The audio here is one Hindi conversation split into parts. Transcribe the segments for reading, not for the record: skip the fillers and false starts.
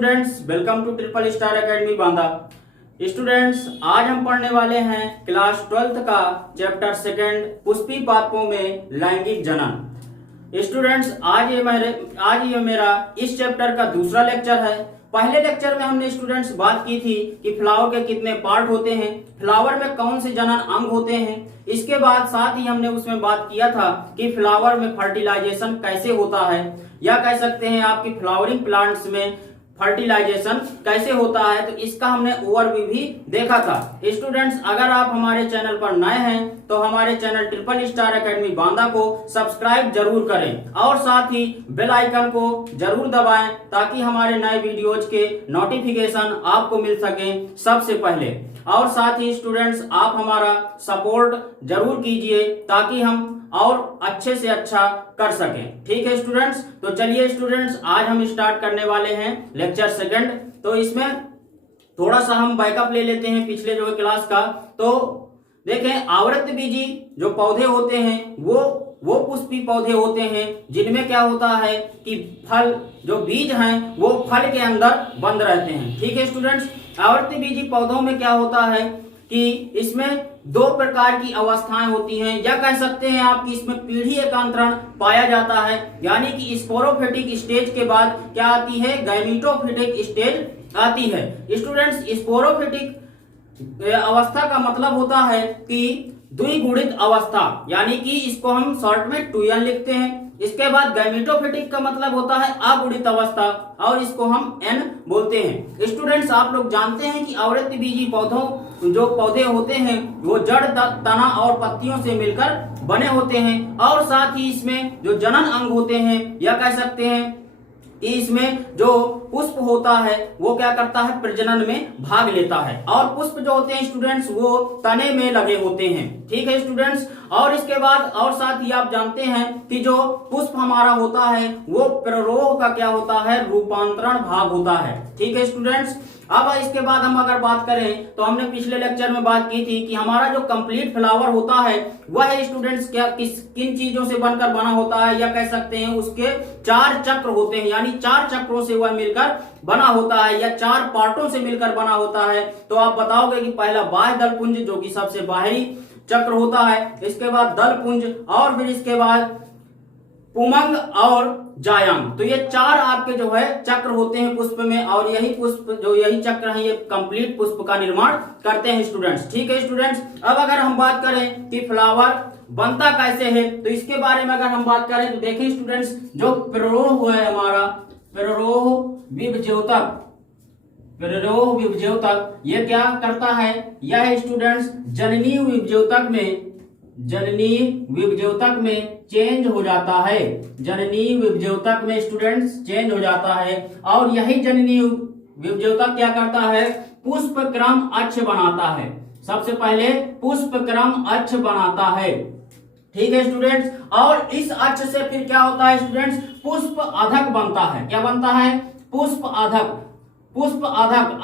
Students, welcome to triple star academy Banda. Students, आज हम पढ़ने वाले हैं क्लास 12th का चैप्टर सेकंड पुष्पी पादपों में लैंगिक जनन। स्टूडेंट्स, आज ये मेरा इस चैप्टर का दूसरा लेक्चर है। पहले लेक्चर में हमने स्टूडेंट्स बात की थी कि फ्लावर के कितने पार्ट होते हैं, फ्लावर में कौन से जनन अंग होते हैं। इसके बाद साथ ही हमने उसमें बात किया था कि फ्लावर में फर्टिलाइजेशन कैसे होता है, या कह सकते हैं आपकी फ्लावरिंग प्लांट्स में फर्टिलाइजेशन कैसे होता है। तो इसका हमने ओवरव्यू भी देखा था। स्टूडेंट्स, अगर आप हमारे चैनल पर नए हैं तो हमारे channel triple star academy Banda को सब्सक्राइब जरूर करें और साथ ही बेल आइकन को जरूर दबाएं ताकि हमारे नए वीडियोज के नोटिफिकेशन आपको मिल सके सबसे पहले। और साथ ही स्टूडेंट्स, आप हमारा सपोर्ट जरूर कीजिए ताकि हम और अच्छे से अच्छा कर सकें। ठीक है स्टूडेंट्स, तो चलिए स्टूडेंट्स, आज हम स्टार्ट करने वाले हैं लेक्चर सेकंड। तो इसमें थोड़ा सा हम बैकअप ले लेते हैं पिछले जो क्लास का। तो देखें, आवृतबीजी जो पौधे होते हैं वो पुष्पी पौधे होते हैं जिनमें क्या होता है कि फल जो बीज हैं वो फल के अंदर बंद रहते हैं। ठीक है स्टूडेंट्स, आवृतबीजी पौधों में क्या होता है कि इसमें दो प्रकार की अवस्थाएं होती हैं, या कह सकते हैं आपकी इसमें पीढ़ी एकांतरण पाया जाता है। यानी कि स्पोरोफिटिक स्टेज के बाद क्या आती है, गैमीटोफिटिक स्टेज आती है। स्टूडेंट्स, स्पोरोफिटिक अवस्था का मतलब होता है कि द्विगुणित अवस्था, यानी कि इसको हम शॉर्ट में 2n लिखते हैं। इसके बाद गैमीटोफिटिक का मतलब होता है अगुणित अवस्था और इसको हम n बोलते हैं। स्टूडेंट्स, आप लोग जानते हैं कि आवृतबीजी पौधों जो पौधे होते हैं वो जड़, तना और पत्तियों से मिलकर बने होते हैं। और साथ ही इसमें जो जनन अंग होते हैं, या कह सकते हैं कि इसमें जो पुष्प होता है वो क्या करता है, प्रजनन में भाग लेता है। और पुष्प जो होते हैं स्टूडेंट्स वो तने में लगे होते हैं। ठीक है स्टूडेंट्स, और इसके बाद और साथ ही आप जानते हैं कि जो पुष्प हमारा होता है वो प्ररोह का क्या होता है, रूपांतरण भाग होता है। ठीक है स्टूडेंट्स, अब इसके बाद हम अगर बात करें तो हमने पिछले लेक्चर में बात की थी कि हमारा जो कंप्लीट फ्लावर होता है वह स्टूडेंट्स क्या किन चीजों से बनकर बना होता है, या कह सकते हैं उसके 4 चक्र होते हैं, यानी 4 चक्रों से वह मिलकर बना होता है, या 4 पार्टों से मिलकर बना होता है। तो आप बताओगे कि पहला बाह्य दल पुंज जो कि सबसे बाहरी चक्र होता है, इसके बाद दल पुंज, और फिर इसके बाद पुमंग और जायांग। तो ये 4 आपके जो है चक्र होते हैं पुष्प में, और यही चक्र है ये कंप्लीट पुष्प का निर्माण करते हैं स्टूडेंट्स। ठीक है स्टूडेंट्स, अब अगर हम बात करें कि फ्लावर बनता कैसे है तो इसके बारे में अगर हम बात करें तो देखिए स्टूडेंट्स, जो प्ररोह है हमारा, प्ररोह विभज्योतक ये क्या करता है, यह स्टूडेंट्स जननी विभज्योतक में चेंज हो जाता है। जननी विभज्योतक में स्टूडेंट्स चेंज हो जाता है, और यही जननी विभज्योतक क्या करता है, पुष्प क्रम अक्ष बनाता है। सबसे पहले पुष्प क्रम अक्ष बनाता है। ठीक है स्टूडेंट्स, और इस अक्ष से फिर क्या होता है स्टूडेंट्स, पुष्प अधक बनता है। क्या बनता है, पुष्प अधक।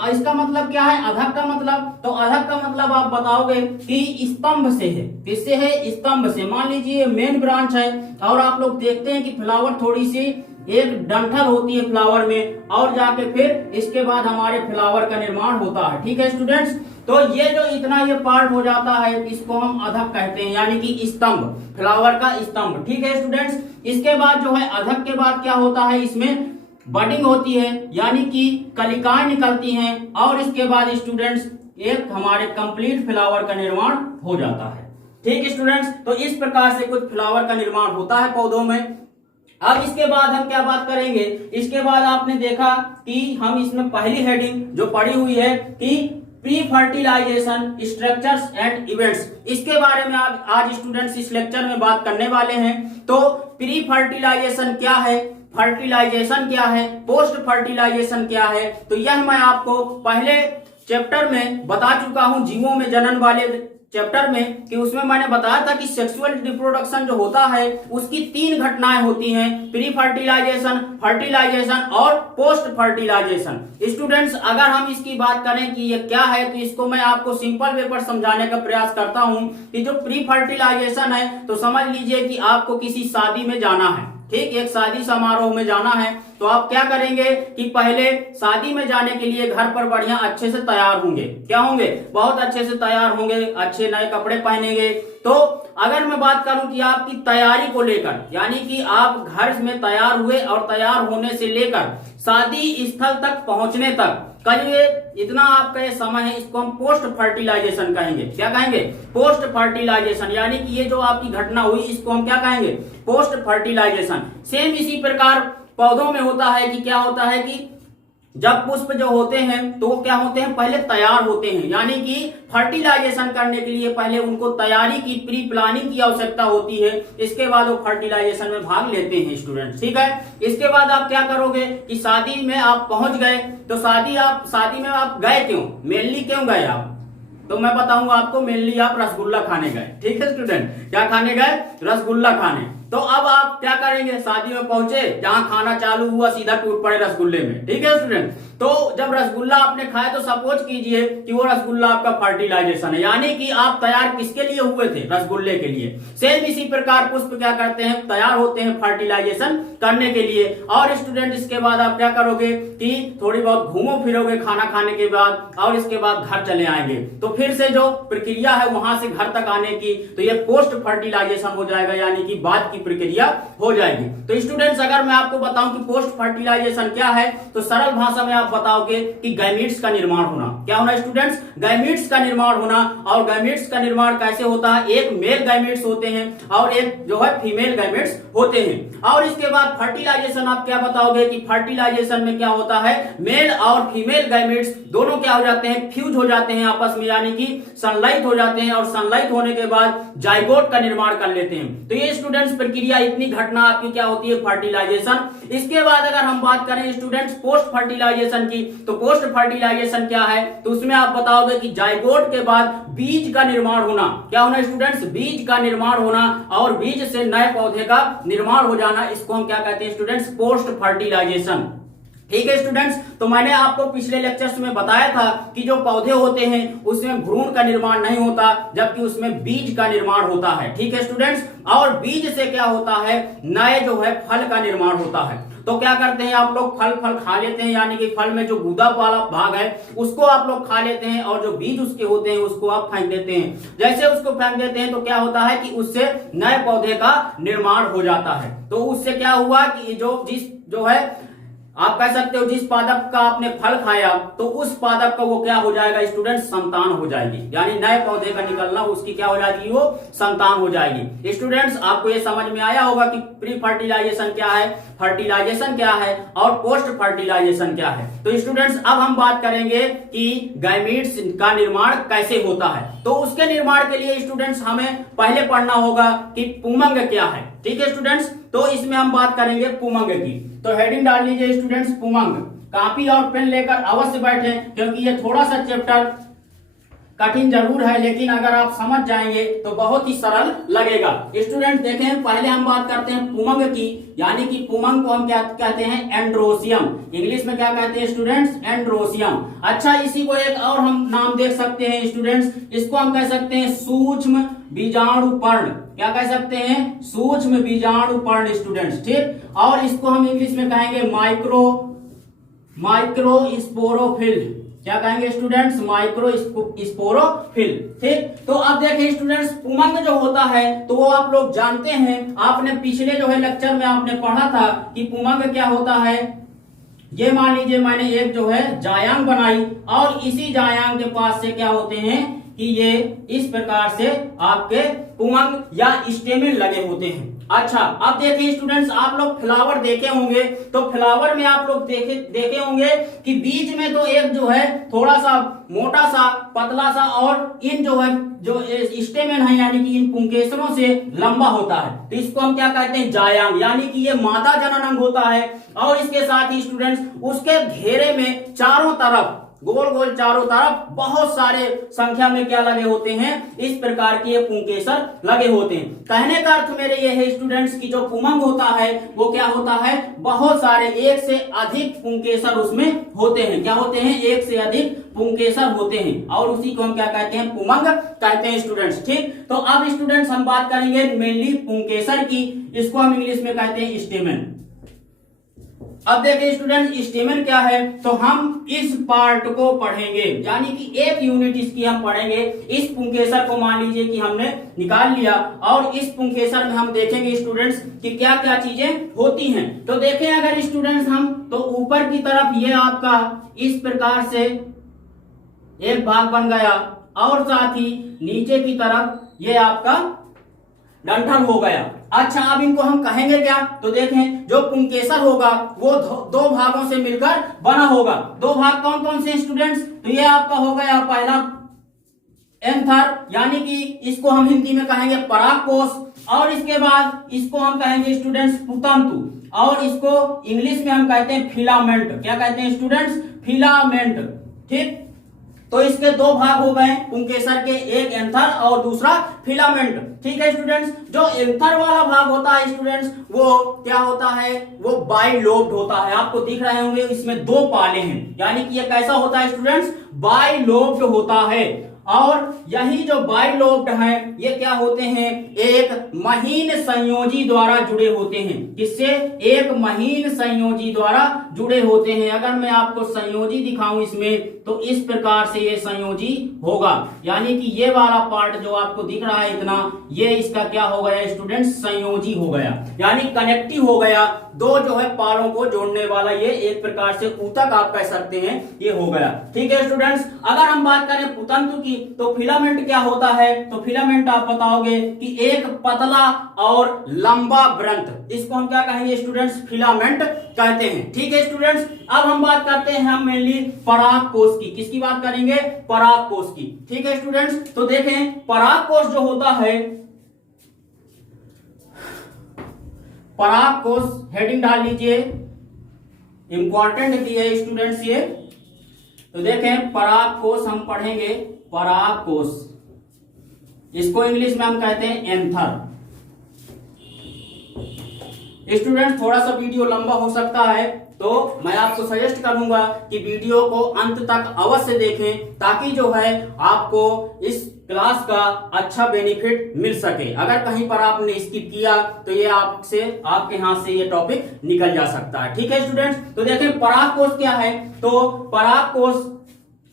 इसका मतलब क्या है, अधक का मतलब, तो अधक का मतलब आप बताओगे कि स्तंभ से है। किससे है, स्तंभ से। मान लीजिए मेन ब्रांच है और आप लोग देखते हैं कि फ्लावर थोड़ी सी एक डंठल होती है फ्लावर में, और जाके फिर इसके बाद हमारे फ्लावर का निर्माण होता है। ठीक है स्टूडेंट्स, तो ये जो इतना ये पार्ट हो जाता है इसको हम अधक कहते हैं, यानी कि स्तंभ, फ्लावर का स्तंभ। ठीक है स्टूडेंट्स, इसके बाद जो है अधक के बाद क्या होता है, इसमें बडिंग होती है, यानी कि कलिकाएं निकलती हैं, और इसके बाद स्टूडेंट्स एक हमारे कंप्लीट फ्लावर का निर्माण हो जाता है। ठीक स्टूडेंट्स, तो इस प्रकार से कुछ फ्लावर का निर्माण होता है पौधों में। अब इसके बाद हम क्या बात करेंगे, इसके बाद आपने देखा कि हम इसमें पहली हेडिंग जो पढ़ी हुई है कि pre fertilisation structures and events, इसके बारे में आज स्टूडेंट्स इस लेक्चर में बात करने वाले हैं। तो प्री फर्टिलाइजेशन क्या है, फर्टिलाइजेशन क्या है, पोस्ट फर्टिलाइजेशन क्या है, तो यह मैं आपको पहले चैप्टर में बता चुका हूं, जीवों में जनन वाले चैप्टर में, कि उसमें मैंने बताया था कि सेक्सुअल रिप्रोडक्शन जो होता है उसकी 3 घटनाएं होती हैं, प्री फर्टिलाइजेशन, फर्टिलाइजेशन और पोस्ट फर्टिलाइजेशन। स्टूडेंट्स, अगर हम इसकी बात करें कि ये क्या है तो इसको मैं आपको सिंपल वे पर समझाने का प्रयास करता हूं कि जो प्री फर्टिलाइजेशन है तो समझ लीजिए कि आपको किसी शादी में जाना है। ठीक, एक शादी समारोह में जाना है, तो आप क्या करेंगे कि पहले शादी में जाने के लिए घर पर बढ़िया अच्छे से तैयार होंगे। क्या होंगे? बहुत अच्छे से तैयार होंगे, अच्छे नए कपड़े पहनेंगे। तो अगर मैं बात करूं कि आपकी तैयारी को लेकर, यानी कि आप घर में तैयार हुए और तैयार होने से लेकर शादी स्थल तक पहुंचने तक कहिए इतना आपका ये समय है, इसको हम पोस्ट फर्टिलाइजेशन कहेंगे। क्या कहेंगे? पोस्ट फर्टिलाइजेशन, यानी कि ये जो आपकी घटना हुई इसको हम क्या कहेंगे? Post fertilisation. सेम इसी प्रकार पौधों में होता है कि क्या होता है कि जब पुष्प जो होते हैं तो वो क्या होते हैं? पहले तैयार होते हैं, यानी कि फर्टिलाइजेशन करने के लिए पहले उनको तैयारी की, प्री प्लानिंग की आवश्यकता होती है। इसके बाद वो फर्टिलाइजेशन में भाग लेते हैं स्टूडेंट्स। ठीक है, इसके बाद आप क्या करोगे कि शादी में आप पहुंच गए, तो शादी में आप गए क्यों? मेनली क्यों गए आप? तो मैं बताऊंगा आपको। मेनली आप रसगुल्ला खाने गए। ठीक है स्टूडेंट, क्या खाने गए? रसगुल्ला खाने। तो अब आप क्या करेंगे? शादी में पहुंचे, जहां खाना चालू हुआ सीधा टूट पड़े रसगुल्ले में। ठीक है स्टूडेंट, तो जब रसगुल्ला आपने खाया तो सपोज कीजिए कि वो रसगुल्ला आपका फर्टिलाइजेशन है, यानी कि आप तैयार किसके लिए हुए थे? रसगुल्ले के लिए। सेम इसी प्रकार पुष्प क्या करते हैं? तैयार होते हैं फर्टिलाइजेशन करने के लिए। और स्टूडेंट इसके बाद आप क्या करोगे कि थोड़ी बहुत घूमो फिरोगे खाना खाने के बाद, और इसके बाद घर चले आएंगे। तो फिर से जो प्रक्रिया है वहां से घर तक आने की, तो ये पोस्ट फर्टिलाइजेशन हो जाएगा, यानी कि बाद की प्रक्रिया हो जाएगी। तो स्टूडेंट्स अगर मैं आपको बताऊं कि पोस्ट फर्टिलाइजेशन क्या है, तो सरल भाषा में आप बताओगे कि गैमीट्स का निर्माण होना। क्या होना स्टूडेंट्स? गैमीट्स का निर्माण होना। और गैमीट्स का निर्माण कैसे होता है? एक मेल गैमीट्स होते हैं और एक जो है फीमेल गैमीट्स होते हैं। और इसके बाद फर्टिलाइजेशन आप क्या बताओगे कि फर्टिलाइजेशन में क्या होता है? मेल और फीमेल गैमीट्स दोनों क्या हो जाते हैं? फ्यूज हो जाते हैं आपस में, यानी कि सनलाइट हो जाते हैं, और सनलाइट होने के बाद जाइगोट का निर्माण कर लेते हैं। तो ये स्टूडेंट्स प्रक्रिया, इतनी घटना आपकी क्या होती है? फर्टिलाइजेशन। इसके बाद अगर हम बात करें स्टूडेंट्स पोस्ट फर्टिलाइजेशन की, तो पोस्ट फर्टिलाइजेशन क्या है? तो उसमें आप बताओगे कि जाइगोट के बाद बीज का निर्माण होना। क्या होना स्टूडेंट्स? बीज का निर्माण होना, और बीज से नए पौधे का निर्माण हो जाना। इसको हम क्या कहते हैं स्टूडेंट्स? Post fertilisation. ठीक है स्टूडेंट्स, तो मैंने आपको पिछले लेक्चर्स में बताया था कि जो पौधे होते हैं उसमें भ्रूण का निर्माण नहीं होता, जबकि उसमें बीज का निर्माण होता है। ठीक है स्टूडेंट्स, और बीज से क्या होता है? नए जो है फल का निर्माण होता है। तो क्या करते हैं आप लोग? फल खा लेते हैं, यानी कि फल में जो गूदा वाला भाग है उसको आप लोग खा लेते हैं, और जो बीज उसके होते हैं उसको आप फेंक देते हैं। जैसे उसको फेंक देते हैं तो क्या होता है कि उससे नए पौधे का निर्माण हो जाता है। तो उससे क्या हुआ कि जो है आप कह सकते हो जिस पादप का आपने फल खाया, तो उस पादप का वो क्या हो जाएगा स्टूडेंट? संतान हो जाएगी, यानी नए पौधे का निकलना, उसकी क्या हो जाएगी? वो संतान हो जाएगी। स्टूडेंट्स आपको ये समझ में आया होगा कि प्री फर्टिलाइजेशन क्या है, फर्टिलाइजेशन क्या है, और पोस्ट फर्टिलाइजेशन क्या है। तो स्टूडेंट्स अब हम बात करेंगे कि गैमीट्स का निर्माण कैसे होता है। तो उसके निर्माण के लिए स्टूडेंट्स हमें पहले पढ़ना होगा कि पुमंग क्या है। ठीक है स्टूडेंट्स, तो इसमें हम बात करेंगे पुमंग की। तो हेडिंग डाल लीजिए स्टूडेंट्स पुमंग। कॉपी और पेन लेकर अवश्य बैठे, क्योंकि ये थोड़ा सा चैप्टर कठिन जरूर है, लेकिन अगर आप समझ जाएंगे तो बहुत ही सरल लगेगा। स्टूडेंट देखें, पहले हम बात करते हैं पुमंग की, यानी कि पुमंग को हम क्या कहते हैं? एंड्रोसियम। इंग्लिश में क्या कहते हैं स्टूडेंट्स? एंड्रोसियम। अच्छा, इसी को एक और हम नाम देख सकते हैं स्टूडेंट्स, इसको हम कह सकते हैं सूक्ष्म बीजाणुपर्ण। क्या कह सकते हैं? सूक्ष्म बीजाणुपर्ण स्टूडेंट्स। ठीक, और इसको हम इंग्लिश में कहेंगे माइक्रोस्पोरोफिल। क्या कहेंगे स्टूडेंट्स? माइक्रोस्पोरोफिल। ठीक, तो अब देखें स्टूडेंट्स, पुमंग जो होता है तो वो आप लोग जानते हैं, आपने पिछले जो है लेक्चर में आपने पढ़ा था कि पुमंग क्या होता है। ये मान लीजिए मैंने एक जो है जायांग बनाई, और इसी जायांग के पास से क्या होते हैं कि ये इस प्रकार से आपके पुमंग या स्टेमेन लगे होते हैं। अच्छा, अब देखिए स्टूडेंट्स, आप लोग फ्लावर देखे होंगे, तो फ्लावर में आप लोग देखे होंगे कि बीच में तो एक जो है थोड़ा सा मोटा सा पतला सा, और इन जो है जो स्टेमेन है यानी कि इन पुंकेसरों से लंबा होता है। तो इसको हम क्या कहते हैं? जायांग, यानी कि ये मादा जनन अंग होता है। और इसके साथ ही स्टूडेंट्स उसके घेरे में चारों तरफ गोल गोल चारों तरफ बहुत सारे संख्या में क्या लगे होते हैं, इस प्रकार के ये पुंकेसर लगे होते हैं। कहने का अर्थ मेरे ये है स्टूडेंट्स की जो पुमंग होता है वो क्या होता है, बहुत सारे एक से अधिक पुंकेसर उसमें होते हैं। क्या होते हैं, एक से अधिक पुंकेसर होते हैं और उसी को हम क्या कहते हैं, पुमंग कहते हैं स्टूडेंट्स। ठीक, तो अब स्टूडेंट्स हम बात करेंगे मेनली पुंकेसर की, इसको हम इंग्लिश में कहते हैं स्टेमन। अब देखिए स्टूडेंट स्टेमन क्या है, तो हम इस पार्ट को पढ़ेंगे, यानी कि एक यूनिट इसकी हम पढ़ेंगे। इस पुंकेसर को मान लीजिए कि हमने निकाल लिया और इस पुंकेसर में हम देखेंगे स्टूडेंट्स कि क्या क्या चीजें होती हैं। तो देखें अगर स्टूडेंट्स हम, तो ऊपर की तरफ ये आपका इस प्रकार से एक भाग बन गया और साथ ही नीचे की तरफ ये आपका डंठल हो गया। अच्छा, अब इनको हम कहेंगे क्या, तो देखें जो पुंकेसर होगा वो दो भागों से मिलकर बना होगा। दो भाग कौन कौन से स्टूडेंट्स, तो ये आपका हो गया पहला एंथर, यानी कि इसको हम हिंदी में कहेंगे परागकोश, और इसके बाद इसको हम कहेंगे स्टूडेंट्स पुतंतु, और इसको इंग्लिश में हम कहते हैं फिलामेंट। क्या कहते हैं स्टूडेंट्स, फिलामेंट। ठीक, तो इसके दो भाग हो गए पुंकेसर के, एक एंथर और दूसरा फिलामेंट। ठीक है स्टूडेंट्स, जो एंथर वाला भाग होता है स्टूडेंट्स वो क्या होता है, वो बाइलोब्ड होता है। आपको दिख रहे होंगे इसमें दो पाले हैं, यानी कि ये कैसा होता है स्टूडेंट्स, बाइलोब्ड होता है। और यही जो बाइलोब्ड है ये क्या होते हैं, एक महीन संयोजी द्वारा जुड़े होते हैं। किससे, एक महीन संयोजी द्वारा जुड़े होते हैं। अगर मैं आपको संयोजी दिखाऊं इसमें, तो इस प्रकार से ये संयोजी होगा, यानी कि ये वाला पार्ट जो आपको दिख रहा है इतना, ये इसका क्या हो गया स्टूडेंट्स, संयोजी हो गया, यानी कनेक्टिव हो गया। दो जो है पालों को जोड़ने वाला ये एक प्रकार से ऊतक आप कह सकते हैं, ये हो गया। ठीक है स्टूडेंट्स, अगर हम बात करें पुतंतु की, तो फिलामेंट क्या होता है, तो फिलामेंट आप बताओगे कि एक पतला और लंबा ग्रंथ, इसको हम क्या कहेंगे स्टूडेंट्स, फिलामेंट कहते हैं। ठीक है स्टूडेंट्स, अब हम बात करते हैं हम मेनली परागकोश की। किसकी बात करेंगे, परागकोश की। ठीक है स्टूडेंट्स, तो देखें परागकोश जो होता है, परागकोश हेडिंग डाल लीजिए, इंपॉर्टेंट दी है स्टूडेंट्स ये। तो देखें परागकोश हम पढ़ेंगे, परागकोश, इसको इंग्लिश में हम कहते हैं एंथर। स्टूडेंट्स थोड़ा सा वीडियो लंबा हो सकता है, तो मैं आपको सजेस्ट करूंगा कि वीडियो को अंत तक अवश्य देखें, ताकि जो है आपको इस क्लास का अच्छा बेनिफिट मिल सके। अगर कहीं पर आपने स्किप किया तो ये आपके हाथ से ये टॉपिक निकल जा सकता है। ठीक है स्टूडेंट्स, तो देखें परागकोश क्या है, तो परागकोश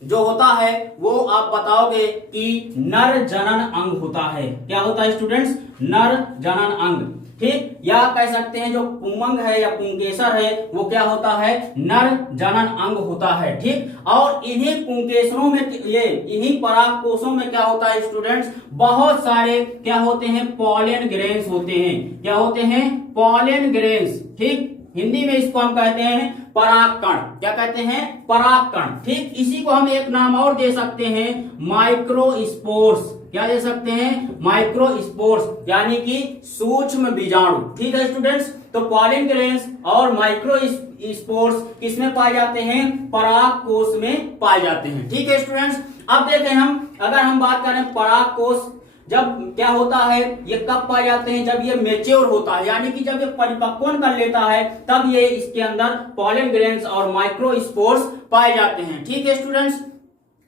जो होता है वो आप बताओगे कि नर जनन अंग होता है। क्या होता है स्टूडेंट्स, नर जनन अंग। ठीक, या कह सकते हैं जो पुंमंग है या पुंकेसर है वो क्या होता है, नर जनन अंग होता है। ठीक, और इन्हीं पुंकेसरों में, ये इन्हीं परागकोशों में क्या होता है स्टूडेंट्स, बहुत सारे क्या होते हैं, पॉलन ग्रेन्स होते हैं। क्या होते हैं, पॉलन ग्रेन्स। ठीक, हिंदी में इसको हम कहते हैं परागकण। क्या कहते हैं, परागकण। ठीक, इसी को हम एक नाम और दे सकते हैं, माइक्रोस्पोर्स। क्या दे सकते हैं, माइक्रोस्पोर्स, यानी कि सूक्ष्म बीजाणु। ठीक है स्टूडेंट्स, तो पॉलन ग्रेन्स और माइक्रोस्पोर्स किसमें पाए जाते हैं, परागकोश में पाए जाते हैं। ठीक है स्टूडेंट्स, अब देखें हम, अगर हम बात करें परागकोश जब क्या होता है, ये कब पाए जाते हैं, जब ये मेच्योर होता है, यानी कि जब ये परिपक्वन कर लेता है, तब ये इसके अंदर पॉलन ग्रेन्स और माइक्रोस्पोर्स पाए जाते हैं। ठीक है स्टूडेंट्स,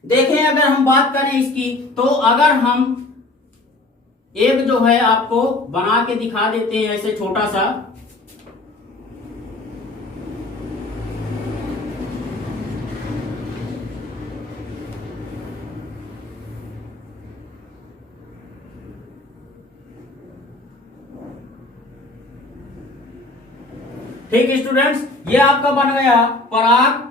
देखें अगर हम बात करें इसकी, तो अगर हम एक जो है आपको बना के दिखा देते हैं ऐसे छोटा सा, ठीक स्टूडेंट्स, ये आपका बन गया पराग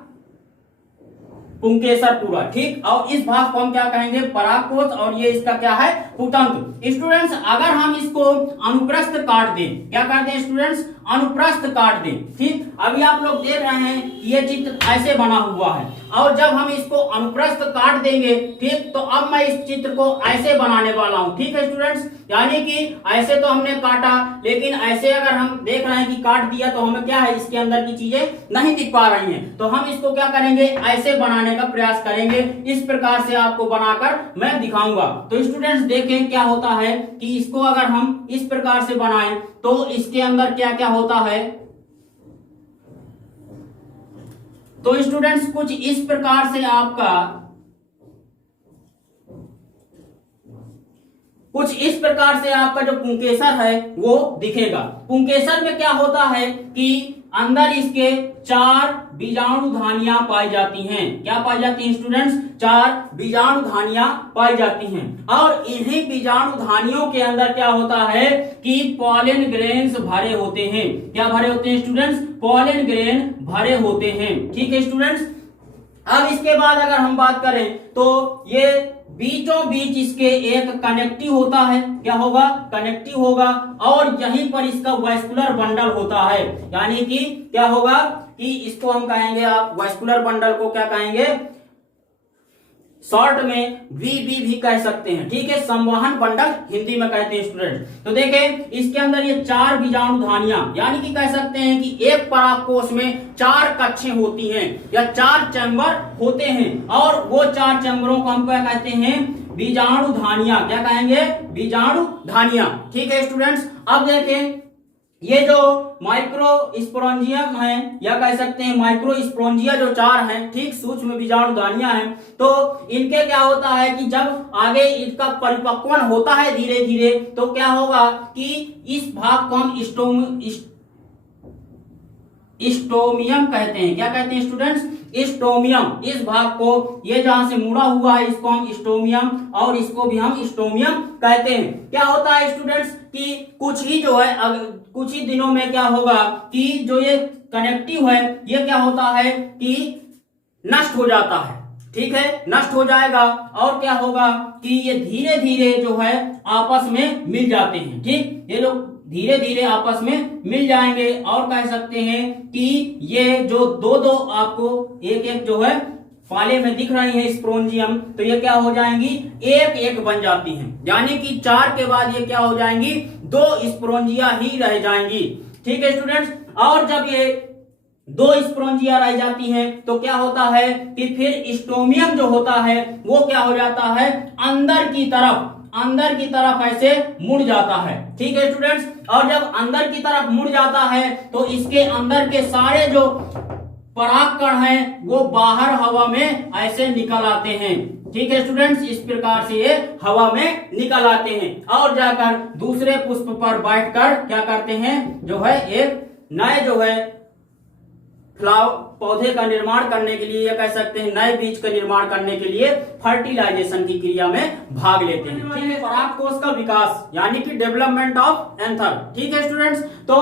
पुंकेसर पूरा। ठीक, और इस भाग को हम क्या कहेंगे, परागकोश, और ये इसका क्या है, पुतंतु। स्टूडेंट्स अगर हम इसको अनुप्रस्थ काट दें, क्या कर दें स्टूडेंट्स, अनुप्रस्थ काट दें। ठीक, अभी आप लोग देख रहे हैं कि ये चित्र ऐसे बना हुआ है, और जब हम इसको अनुप्रस्थ काट देंगे, ठीक, तो अब मैं इस चित्र को ऐसे बनाने वाला हूं। ठीक है स्टूडेंट्स, यानी कि ऐसे तो हमने काटा, लेकिन ऐसे अगर हम देख रहे हैं कि काट दिया तो हमें क्या है, इसके अंदर की चीजें नहीं दिख पा रही हैं, तो हम इसको क्या करेंगे, ऐसे बनाने बनाने का प्रयास करेंगे। इस प्रकार से आपको बनाकर मैं दिखाऊंगा। तो स्टूडेंट्स देखें क्या होता है कि इसको अगर हम इस प्रकार से बनाएं तो इसके अंदर क्या क्या होता है। तो स्टूडेंट्स कुछ इस प्रकार से आपका जो पुंकेसर है वो दिखेगा। पुंकेसर में क्या होता है कि अंदर इसके 4 बीजाणुधानियां पाई जाती हैं। क्या पाई जाती हैं स्टूडेंट्स? 4 बीजाणुधानियां पाई जाती हैं। और इन्हीं बीजाणुधानियों के अंदर क्या होता है कि पॉलन ग्रेन्स भरे होते हैं। क्या भरे होते हैं स्टूडेंट्स? पॉलन ग्रेन भरे होते हैं। ठीक है स्टूडेंट्स। अब इसके बाद अगर हम बात करें तो ये बीचों बीच इसके एक कनेक्टिव होता है। क्या होगा? कनेक्टिव होगा। और यहीं पर इसका वास्कुलर बंडल होता है। यानी कि क्या होगा कि इसको हम कहेंगे, आप वास्कुलर बंडल को क्या कहेंगे? शॉर्ट में वीबी भी कह सकते हैं। ठीक है, संवहन बंडल हिंदी में कहते हैं स्टूडेंट। तो देखें इसके अंदर ये 4 बीजाणुधानियां, यानी कि कह सकते हैं कि एक परागकोश में 4 कक्षें होती हैं या 4 चैम्बर होते हैं। और वो 4 चैम्बरों को हम क्या कहते हैं? बीजाणुधानियां। क्या कहेंगे? बीजाणुधानियां। ठीक है स्टूडेंट्स। अब देखें ये जो माइक्रोस्पोरेंजियम है या कह सकते हैं माइक्रोस्पोरेंजिया जो 4 हैं, ठीक, सूक्ष्म बीजाणुधानियां हैं। तो इनके क्या होता है कि जब आगे इनका परिपक्वन होता है धीरे धीरे तो क्या होगा कि इस भाग को हम स्टोमियम कहते हैं। क्या कहते हैं स्टूडेंट्स? स्टोमियम। इस भाग को, ये जहां से मुड़ा हुआ है, इसको हम स्टोमियम और इसको भी हम स्टोमियम कहते हैं। क्या होता है स्टूडेंट्स कि कुछ ही दिनों में क्या होगा कि जो ये कनेक्टिव है ये क्या होता है कि नष्ट हो जाता है। ठीक है, नष्ट हो जाएगा। और क्या होगा कि ये धीरे धीरे जो है आपस में मिल जाते हैं। ठीक, ये लोग धीरे धीरे आपस में मिल जाएंगे। और कह सकते हैं कि ये जो दो आपको एक एक जो है पाले में दिख रही है स्पोरेंजियम, तो ये क्या हो जाएंगी? एक एक बन जाती हैं। यानी कि 4 के बाद ये क्या हो जाएंगी? 2 स्पोरेंजिया ही रह जाएंगी। ठीक है स्टूडेंट्स। और जब ये 2 स्पोरेंजिया रह जाती हैं तो क्या होता है कि फिर स्टोमियम जो होता है वो क्या हो जाता है? अंदर की तरफ ऐसे मुड़ जाता है। ठीक है स्टूडेंट्स। और जब अंदर की तरफ मुड़ जाता है तो इसके अंदर के सारे जो परागकण हैं वो बाहर हवा में ऐसे निकल आते हैं। ठीक है स्टूडेंट्स। इस प्रकार से ये हवा में निकल आते हैं और जाकर दूसरे पुष्प पर बैठकर क्या करते हैं? जो है एक नए जो है पौधे का निर्माण करने के लिए, या कह सकते हैं नए बीज का निर्माण करने के लिए फर्टिलाइजेशन की क्रिया में भाग लेते हैं। ठीक है, परागकोश का विकास यानी कि डेवलपमेंट ऑफ एंथर। ठीक है स्टूडेंट्स। तो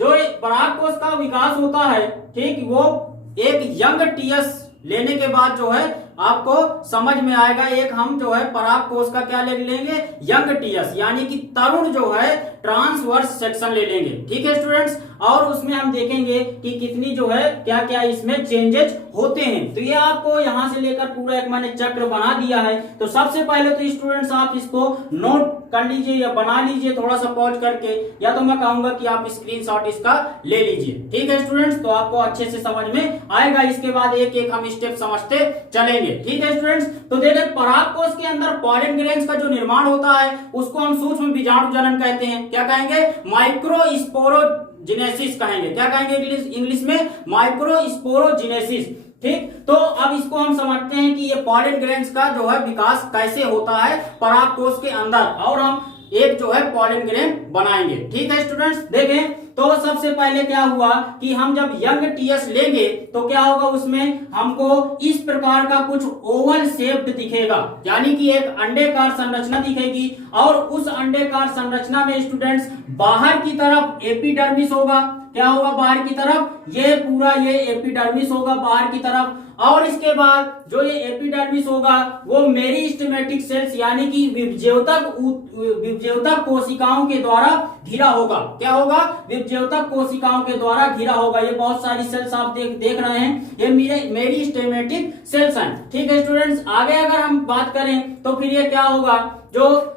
जो परागकोश का विकास होता है, ठीक, वो एक यंग टीएस लेने के बाद जो है आपको समझ में आएगा। एक हम जो है परागकोश का क्या ले लेंगे? यंग टीएस, यानी कि तरुण जो है ट्रांसवर्स सेक्शन ले लेंगे। ठीक है स्टूडेंट्स। और उसमें हम देखेंगे कि कितनी जो है क्या क्या इसमें चेंजेस होते हैं। तो ये आपको यहां से लेकर पूरा एक मैंने चक्र बना दिया है। तो सबसे पहले तो स्टूडेंट्स आप इसको नोट कर लीजिए या बना लीजिए थोड़ा सा पॉज करके, या तो मैं कहूंगा कि आप स्क्रीनशॉट इसका ले लीजिए। ठीक है स्टूडेंट्स। तो आपको अच्छे से समझ में आएगा। इसके बाद एक एक हम स्टेप समझते चलेंगे। ठीक है स्टूडेंट्स। तो देखिए परागकोश के अंदर पॉलन ग्रेन्स का जो निर्माण होता है उसको हम सूक्ष्म बीजाणु जनन कहते हैं। क्या कहेंगे? माइक्रोस्पोरोजेनेसिस कहेंगे। क्या कहेंगे इंग्लिश में? माइक्रोस्पोरोजेनेसिस। ठीक, तो अब इसको हम समझते हैं कि ये पॉलन ग्रेन्स का जो है विकास कैसे होता है परागकोश के अंदर, और हम एक जो है पॉलन ग्रेन बनाएंगे। ठीक है स्टूडेंट्स। देखें तो सबसे पहले क्या हुआ कि हम जब यंग टीएस लेंगे तो क्या होगा, उसमें हमको इस प्रकार का कुछ ओवल शेप्ड दिखेगा, यानी कि एक अंडेकार संरचना दिखेगी। और उस अंडेकार संरचना में स्टूडेंट्स बाहर की तरफ एपिडर्मिस होगा। क्या होगा बाहर की तरफ? ये पूरा ये एपिडर्मिस होगा बाहर की तरफ। और इसके बाद जो ये एपिडर्मिस होगा वो मेरिस्टेमेटिक सेल्स यानी कि विभज्योतक कोशिकाओं के द्वारा घिरा होगा। क्या होगा? विभज्योतक कोशिकाओं के द्वारा घिरा होगा। ये बहुत सारी सेल्स आप देख रहे हैं, ये मेरिस्टेमेटिक सेल्स हैं। ठीक है स्टूडेंट्स। आगे अगर हम बात करें तो फिर ये क्या होगा, जो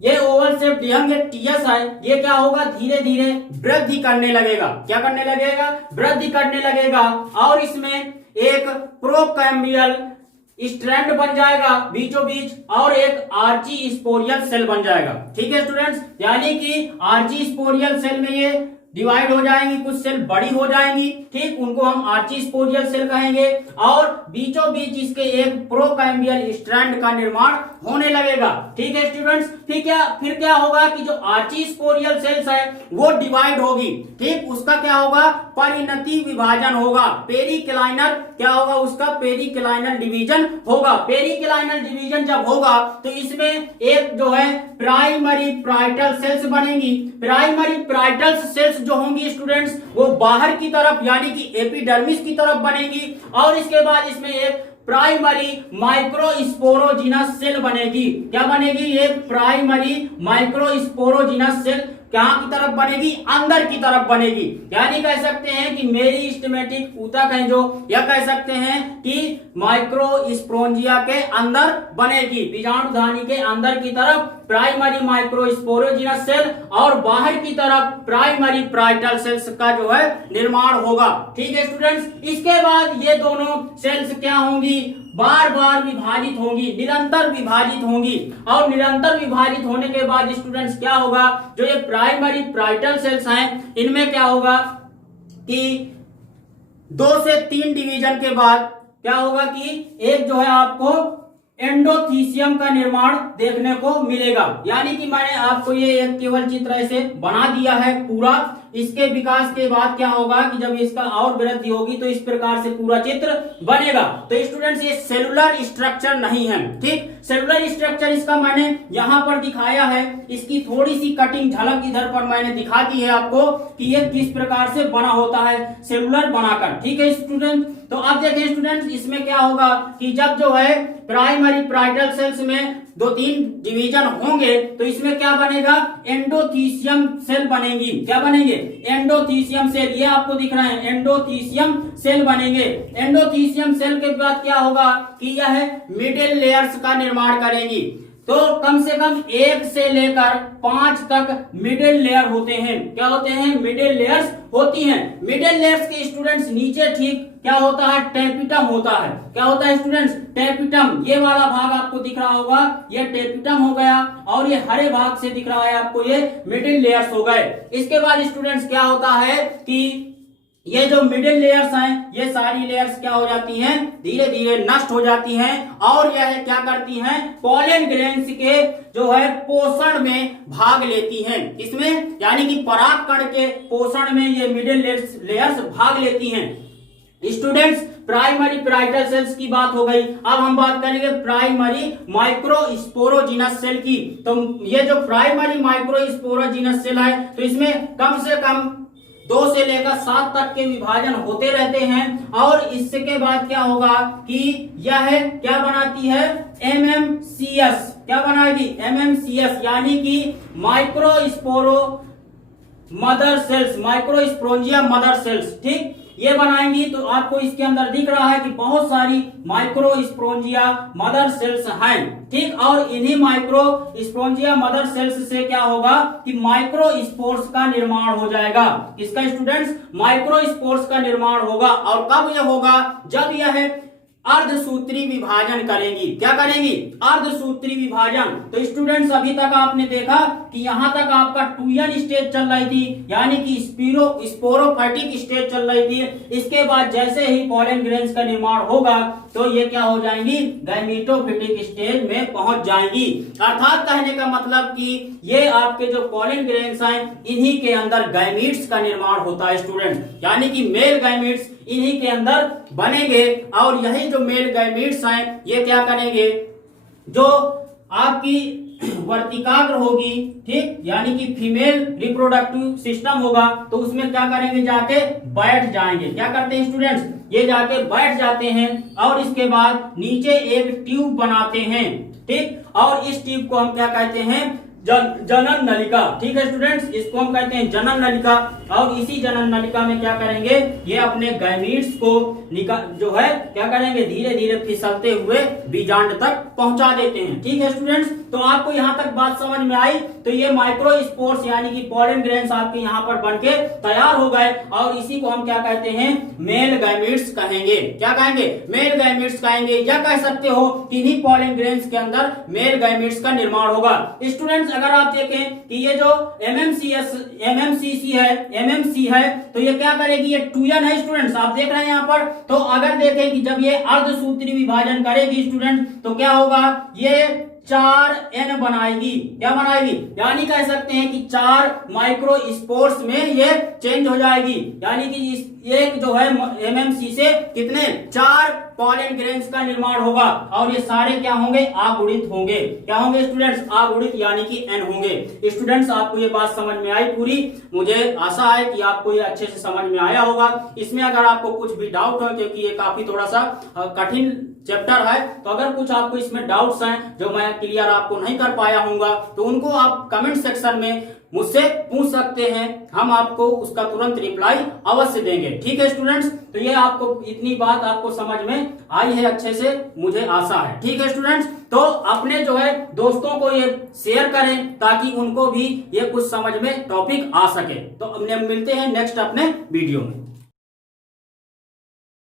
ये ओवल शेप्ड यंग टीएस है ये क्या होगा, धीरे धीरे वृद्धि करने लगेगा। क्या करने लगेगा? वृद्धि करने लगेगा। और इसमें एक प्रोकैम्बियल स्ट्रैंड बन जाएगा बीचों बीच और एक आर्ची स्पोरियल सेल बन जाएगा। ठीक है स्टूडेंट्स, यानी कि आर्ची स्पोरियल सेल में ये डिवाइड हो जाएंगी, कुछ सेल बड़ी हो जाएंगी, ठीक, उनको हम आर्ची स्पोरियल सेल कहेंगे और बीचों बीच इसके एक प्रोकैम्बियल स्ट्रैंड का निर्माण होने लगेगा। ठीक है स्टूडेंट्स, फिर क्या होगा कि जो आर्ची स्पोरियल सेल्स है वो डिवाइड होगी, ठीक, उसका क्या होगा, परिणति विभाजन होगा, पेरिक्लाइनल क्या होगा, उसका पेरिक्लाइनल डिवीजन होगा। पेरिक्लाइनल डिवीजन जब होगा तो इसमें एक जो है प्राइमरी पाराइटल सेल्स बनेंगी। प्राइमरी पाराइटल सेल्स जो होंगी स्टूडेंट्स वो बाहर की तरफ यानी कि एपिडर्मिस की तरफ बनेगी और इसके बाद इसमें एक प्राइमरी माइक्रोस्पोरोजिनस सेल बनेगी। क्या बनेगी, ये प्राइमरी माइक्रोस्पोरोजिनस सेल कहां की तरफ बनेगी, अंदर की तरफ बनेगी। यानी कह सकते हैं कि मेरिस्टेमेटिक ऊतक है जो, या कह सकते हैं कि माइक्रोस्पोरेंजिया के अंदर बनेगी, बीजाणुधानी के अंदर की तरफ प्राइमरी माइक्रोस्पोरोजिनस सेल और बाहर की तरफ प्राइमरी पाराइटल सेल्स का जो है निर्माण होगा। ठीक है स्टूडेंट्स, इसके बाद ये दोनों सेल्स क्या होंगी, बार बार विभाजित होंगी, निरंतर विभाजित होंगी और निरंतर विभाजित होने के बाद स्टूडेंट्स क्या होगा, जो ये प्राइमरी पाराइटल सेल्स हैं इनमें क्या होगा कि 2 से 3 डिवीजन के बाद क्या होगा कि एक जो है आपको एंडोथीसियम का निर्माण देखने को मिलेगा। यानी कि मैंने आपको ये एक केवल चित्र ऐसे बना दिया है पूरा। इसके विकास के बाद क्या होगा कि जब इसका और वृद्धि होगी तो इस प्रकार से पूरा चित्र बनेगा। तो स्टूडेंट्स ये सेलुलर स्ट्रक्चर नहीं है, ठीक, सेलुलर स्ट्रक्चर इसका मैंने यहाँ पर दिखाया है, इसकी थोड़ी सी कटिंग झलक इधर पर मैंने दिखा दी है आपको कि ये किस प्रकार से बना होता है सेलुलर बनाकर। ठीक है स्टूडेंट, तो अब देखिए स्टूडेंट्स इसमें क्या होगा कि जब जो है प्राइमरी पाराइटल सेल्स में 2-3 डिवीजन होंगे तो इसमें क्या बनेगा, एंडोथीसियम सेल बनेंगी। क्या बनेंगे, एंडोथीसियम सेल, ये आपको दिख रहा है एंडोथीसियम सेल बनेंगे। एंडोथीसियम सेल के बाद क्या होगा कि यह मिडिल लेयर्स का निर्माण करेंगी। तो कम से कम 1 से लेकर 5 तक मिडिल लेयर होते हैं। क्या होते हैं, मिडिल लेयर्स होती हैं। मिडिल लेयर्स के स्टूडेंट्स नीचे ठीक क्या होता है, टेपिटम होता है। क्या होता है स्टूडेंट्स, टेपिटम, ये वाला भाग आपको दिख रहा होगा, ये टेपिटम हो गया और ये हरे भाग से दिख रहा है आपको ये मिडिल लेयर्स हो गए। इसके बाद स्टूडेंट्स क्या होता है कि ये जो मिडिल लेयर्स हैं ये सारी लेयर्स क्या हो जाती हैं, धीरे धीरे नष्ट हो जाती हैं और यह क्या करती हैं, पॉलन ग्रेन्स के जो है पोषण में भाग लेती हैं। इसमें यानी कि परागकण के पोषण में ये मिडिल लेयर्स भाग लेती हैं। स्टूडेंट्स प्राइमरी पाराइटल सेल्स की बात हो गई, अब हम बात करेंगे प्राइमरी माइक्रोस्पोरोजिनस सेल की। तो ये जो प्राइमरी माइक्रोस्पोरोजिनस सेल है तो इसमें कम से कम 2 से लेकर 7 तक के विभाजन होते रहते हैं और इसके बाद क्या होगा कि यह क्या बनाती है, MMCS, क्या बनाएगी, MMCS यानी कि microspore mother cells, microsporangia mother cells, ठीक, ये बनाएंगी। तो आपको इसके अंदर दिख रहा है कि बहुत सारी माइक्रोस्पोरेंजिया मदर सेल्स हैं, ठीक, और इन्हीं माइक्रोस्पोरेंजिया मदर सेल्स से क्या होगा कि माइक्रोस्पोर्स का निर्माण हो जाएगा। इसका स्टूडेंट्स माइक्रोस्पोर्स का निर्माण होगा और कब यह होगा, जब यह अर्धसूत्री विभाजन करेंगी। क्या करेंगी, अर्धसूत्री विभाजन। तो स्टूडेंट्स अभी तक आपने देखा कि यहां तक आपका 2n स्टेज चल रही थी यानी कि स्पोरोफाइटिक स्टेज चल रही थी। इसके बाद जैसे ही पॉलन ग्रेन्स का निर्माण होगा तो ये क्या हो जाएंगी, गैमीटोफिटिक स्टेज में पहुंच जाएंगी। अर्थात कहने का मतलब कि ये आपके जो पॉलन ग्रेन्स हैं इन्हीं के अंदर गैमीट्स का निर्माण होता है स्टूडेंट, यानी कि मेल गैमीट्स इन्हीं के अंदर बनेंगे और यही जो मेल गैमीट्स हैं ये क्या करेंगे, जो आपकी वर्तिकाग्र होगी, ठीक, यानी कि फीमेल रिप्रोडक्टिव सिस्टम होगा तो उसमें क्या करेंगे, जाके बैठ जाएंगे। क्या करते हैं स्टूडेंट्स, ये जाके बैठ जाते हैं और इसके बाद नीचे एक ट्यूब बनाते हैं, ठीक, और इस ट्यूब को हम क्या कहते हैं, जनन नलिका। ठीक है स्टूडेंट्स, इसको हम कहते हैं जनन नलिका। और इसी जनन नलिका में क्या करेंगे, ये अपने गैमीट्स को जो है क्या करेंगे, धीरे धीरे फिसलते हुए बीजांड तक पहुंचा देते हैं। ठीक है स्टूडेंट्स, तो आपको यहाँ तक बात समझ में आई। तो ये माइक्रोस्पोर्स यानी कि पॉलन ग्रेन्स आपके यहाँ पर बनके तैयार हो गए, और इसी को हम क्या कहते हैं, मेल गैमीट्स कहेंगे। क्या कहेंगे, मेल गैमीट्स कहेंगे, या कह सकते हो कि इन्हीं पॉलन ग्रेन्स के अंदर मेल गैमीट्स का निर्माण होगा। स्टूडेंट्स, अगर आप देखें कि ये जो एमएमसी है, तो ये क्या करेगी, ये 2n है स्टूडेंट्स, आप देख रहे हैं यहाँ पर। तो अगर देखें कि जब ये अर्धसूत्री विभाजन करेगी स्टूडेंट, तो क्या होगा, ये 4n बनाएगी। क्या बनाएगी, यानी कह सकते हैं कि 4 माइक्रोस्पोर्स में ये चेंज हो जाएगी। यानी कि इस एक जो है एमएमसी से कितने, 4 पॉलन ग्रेन्स का निर्माण होगा, और ये सारे क्या होंगे, अगुणित होंगे। क्या होंगे स्टूडेंट्स, अगुणित, यानी कि n होंगे। स्टूडेंट्स, आपको ये बात समझ में आई पूरी, मुझे आशा है कि आपको ये अच्छे से समझ में आया होगा। इसमें अगर आपको कुछ भी डाउट हो, क्योंकि ये काफी थोड़ा सा कठिन चैप्टर है, तो अगर कुछ आपको इसमें डाउट्स हैं जो मैं क्लियर आपको नहीं कर पाया हूँगा, तो उनको आप कमेंट सेक्शन में मुझसे पूछ सकते हैं, हम आपको उसका तुरंत रिप्लाई अवश्य देंगे। ठीक है स्टूडेंट्स, तो ये आपको इतनी बात आपको समझ में आई है अच्छे से, मुझे आशा है। ठीक है स्टूडेंट्स, तो अपने जो है दोस्तों को ये शेयर करें, ताकि उनको भी ये कुछ समझ में टॉपिक आ सके। तो मिलते हैं नेक्स्ट अपने वीडियो में।